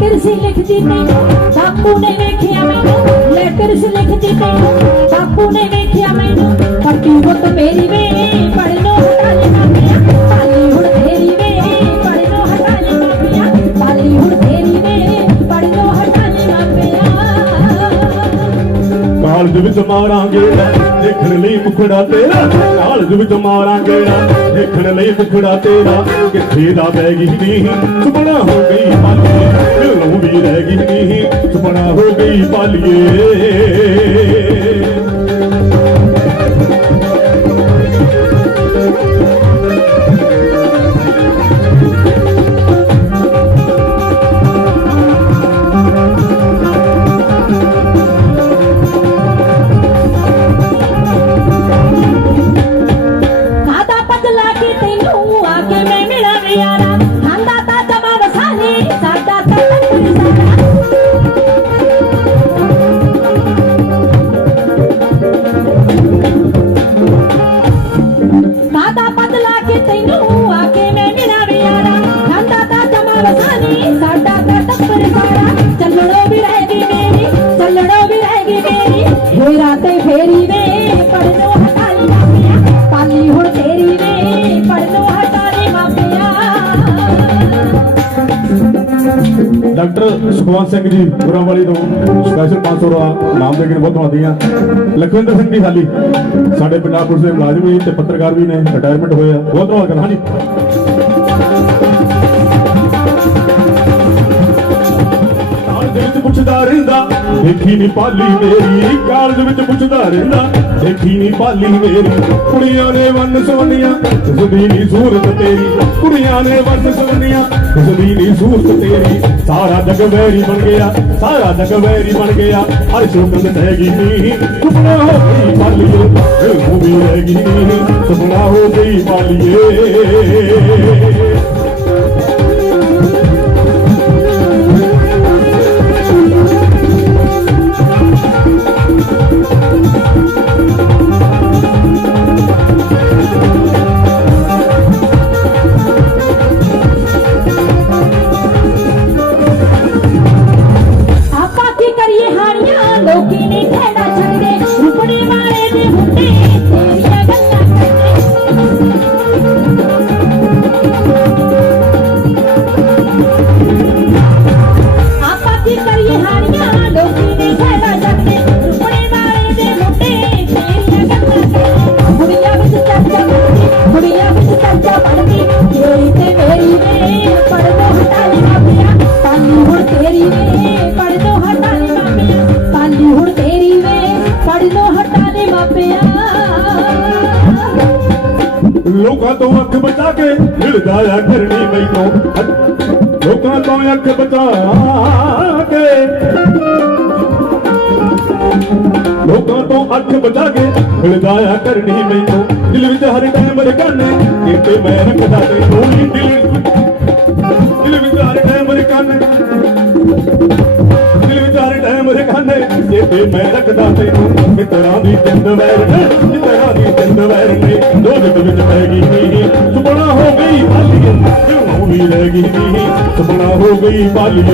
Letter ਸੀ ਲਿਖਦੀ ਤੈਨੂੰ ਬਾਪੂ ਨੇ ਵੇਖਿਆ ਮੈਨੂੰ ਲੈਟਰ ਸੀ ਲਿਖਦੀ ਤੈਨੂੰ ਬਾਪੂ ਨੇ ਵੇਖਿਆ ਮੈਨੂੰ ਪੱਟੀ ਗੁੱਤ ਮੇਰੀ ਵੇ ਪੜ ਹਟਾ ਲੈ ਮਾਪਿਆ ਪਾਲੀ ਹੁਣ ਤੇਰੀ ਵੇ ਪੜ ਹਟਾ ਲੈ ਮਾਪਿਆ ਪਾਲੀ ਹੁਣ ਤੇਰੀ ਵੇ ਪੜ ਹਟਾ ਲੈ ਮਾਪਿਆ ਕਾਲਜ ਵਿੱਚ ਮਾਰਾਂਗੇ ਦੇਖਣ ਲਈ ਮੁਖੜਾ ਤੇਰਾ। ਕਾਲਜ ਵਿੱਚ ਮਾਰਾਂਗੇ ਦੇਖਣ ਲਈ ਮੁਖੜਾ ਤੇਰਾ। ਕਿੱਥੇ ਦਾ ਬਹਿ ਗਈ ਨੀ ਸੁਪਨਾ ਹੋ ਗਈ ਪਾਲੀਏ ਰਹਿ ਗਈ ਸੁਪਨਾ ਹੋ ਗਈ ਪਾਲੀਏ ਸਾਡਾ ਤਾਂ ਟੱਪਰ ਸਾਰਾ ਚੱਲੜੋ ਵੀ ਰਹਿ ਗਈ ਮੇਰੀ ਚੱਲੜੋ ਵੀ ਰਹਿ ਗਈ ਮੇਰੀ ਫੇਰਾ ਤੇ ਫੇਰੀ ਵੇ ਪੜਨੋਂ ਹਟਾ ਮਾਪਿਆ। ਪਾਲੀ ਹੁਣ ਤੇਰੀ ਵੇ ਪੜਨੋਂ ਹਟਾ ਮਾਪਿਆ। ਡਾਕਟਰ ਸੁਖਵੰਤ ਸਿੰਘ ਜੀ, ਗੁਰਾਂਵਾਲੀ ਤੋਂ ਸਪੈਸ਼ਲ 500 ਰੁਪਏ ਨਾਮ ਦੇ ਕੇ ਬਹੁਤ ਧੰਨਵਾਦੀਆਂ। ਲਖਵਿੰਦਰ ਸਿੰਘ ਜੀ ਹਾਲੀ ਸਾਡੇ ਪੰਜਾਬ ਪੁਲਿਸ ਦੇ ਮੁਲਾਜ਼ਮ ਵੀ ਤੇ ਪੱਤਰਕਾਰ ਵੀ ਨੇ ਰਿਟਾਇਰਮੈਂਟ ਹੋਏ ਆ ਬਹੁਤ ਧੰਨਵਾਦ ਕਰਦਾ ਹਾਂਜੀ। ਪੁੱਛਦਾ ਰਹਿੰਦਾ। ਦੇਖੀ ਨਹੀਂ ਪਾਲੀ ਮੇਰੀ ਕਾਲਜ ਵਿੱਚ ਪੁੱਛਦਾ ਰਹਿੰਦਾ। ਦੇਖੀ ਨਹੀਂ ਪਾਲੀ ਮੇਰੀ, ਕੁੜੀਆਂ ਨੇ ਵੰਨ ਸਵੰਨੀਆਂ ਉਸਦੀ ਨਹੀਂ ਸੂਰਤ ਤੇਰੀ। ਕੁੜੀਆਂ ਨੇ ਵੰਨ ਸਵੰਨੀਆਂ ਉਸਦੀ ਨਹੀਂ ਸੂਰਤ ਤੇਰੀ। ਸਾਰਾ ਜਗ ਵੈਰੀ ਬਣ ਗਿਆ, ਸਾਰਾ ਜਗ ਵੈਰੀ ਬਣ ਗਿਆ। ਹਰ ਸ਼ੋਕਨ ਰਹਿ ਗਈ ਨੀ। ਸੁਪਨਾ ਹੋ ਗਈ ਪਾਲੀਏ ਇਹ ਵੀ ਰਹਿ ਗਈ ਨੀ। ਸੁਪਨਾ ਹੋ ਗਈ ਪਾਲੀਏ। ਲੋਕਾਂ ਤੋਂ ਅੱਖ ਬਚਾ ਕੇ ਮਿਲਦਾ ਆ ਕਰਨੀ ਮੈਨੂੰ। ਲੋਕਾਂ ਤੋਂ ਅੱਖ ਬਚਾ ਕੇ। ਲੋਕਾਂ ਤੋਂ ਅੱਖ ਬਚਾ ਕੇ ਮਿਲ ਜਾਇਆ ਕਰਨੀ ਮੈਨੂੰ। ਦਿਲ ਵਿੱਚ ਹਰ ਟਾਈਮ ਰਕਾਨੇ ਕਿਤੇ ਮੈਂ ਰੱਖਦਾ ਤੈਨੂੰ ਦਿਲ ਰਕਾਨੇ ਮੈਂ ਰੱਖਦਾ ਤੈਨੂੰ ਮਿੱਤਰਾਂ ਦੀ ਜਿੰਦ ਵੈਰ ਨੇ ਮਿੱਤਰਾਂ ਦੀ ਜਿੰਦ ਵੈਰ ਨੇ। ਦੋਗਤ ਵਿੱਚ ਪੈ ਗਈ ਨੀ ਸੁਪਨਾ ਹੋ ਗਈ ਬਾਲੀਏ ਕਿਉਂ ਵੀ ਰਹਿ ਗਈ ਨੀ ਸੁਪਨਾ ਹੋ ਗਈ ਬਾਲੀਏ।